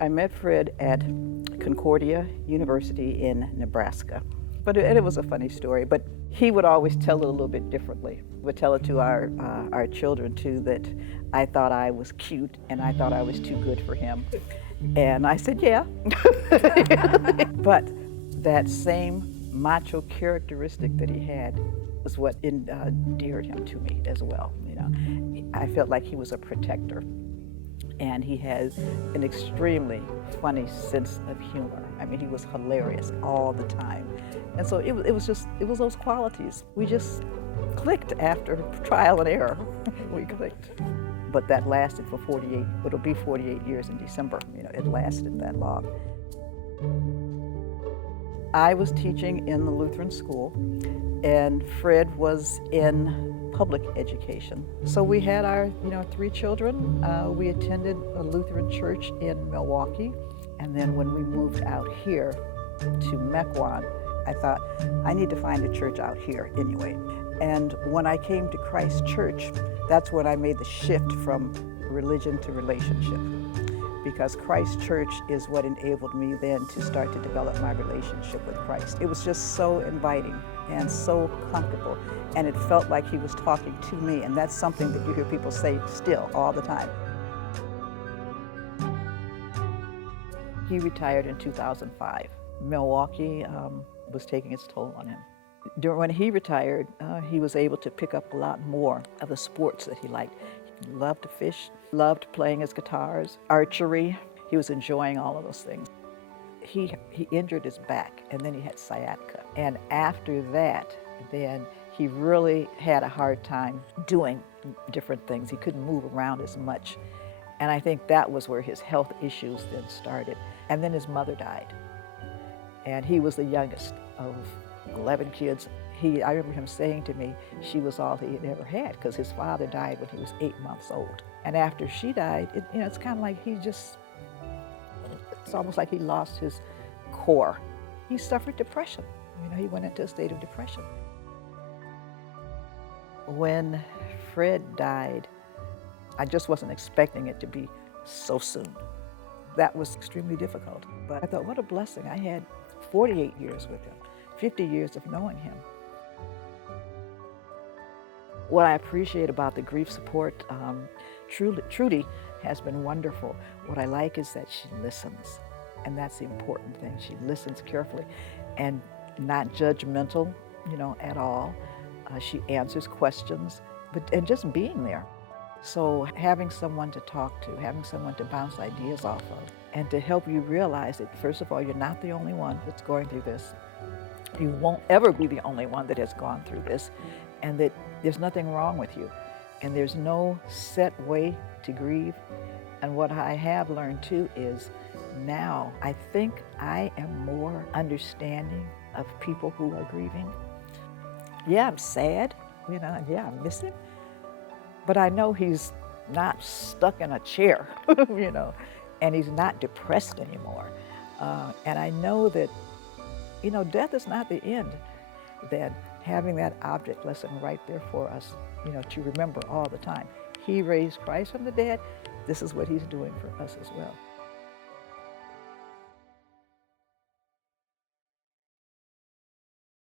I met Fred at Concordia University in Nebraska. It was a funny story, but he would always tell it a little bit differently. Would tell it to our children too, that I thought I was cute and I thought I was too good for him. And I said, yeah. But that same macho characteristic that he had was what endeared him to me as well. You know, I felt like he was a protector. And he has an extremely funny sense of humor. I mean, he was hilarious all the time. And so it was those qualities. We just clicked after trial and error. We clicked. But that lasted for 48, it'll be 48 years in December. You know, it lasted that long. I was teaching in the Lutheran school, and Fred was in public education. So we had our, 3 children. We attended a Lutheran church in Milwaukee, and then when we moved out here to Mequon, I thought, I need to find a church out here anyway. And when I came to Christ Church, that's when I made the shift from religion to relationship, because Christ Church is what enabled me then to start to develop my relationship with Christ. It was just so inviting and so comfortable, and it felt like he was talking to me, and that's something that you hear people say still all the time. He retired in 2005. Milwaukee was taking its toll on him. When he retired, he was able to pick up a lot more of the sports that he liked. He loved to fish, loved playing his guitars, archery. He was enjoying all of those things. He injured his back, and then he had sciatica. And after that, then he really had a hard time doing different things. He couldn't move around as much. And I think that was where his health issues then started. And then his mother died. And he was the youngest of 11 kids. I remember him saying to me, she was all he had ever had, because his father died when he was 8 months old. And after she died, it's kind of like it's almost like he lost his core. He suffered depression. He went into a state of depression. When Fred died, I just wasn't expecting it to be so soon. That was extremely difficult. But I thought, what a blessing. I had 48 years with him, 50 years of knowing him. What I appreciate about the grief support, Trudy has been wonderful. What I like is that she listens, and that's the important thing. She listens carefully and not judgmental, at all. She answers questions, and just being there. So having someone to talk to, having someone to bounce ideas off of, and to help you realize that, first of all, you're not the only one that's going through this. You won't ever be the only one that has gone through this, and that there's nothing wrong with you. And there's no set way to grieve. And what I have learned too is now I think I am more understanding of people who are grieving. Yeah, I'm sad, yeah, I miss him. But I know he's not stuck in a chair, and he's not depressed anymore. And I know that, death is not the end. That having that object lesson right there for us, to remember all the time. He raised Christ from the dead. This is what he's doing for us as well.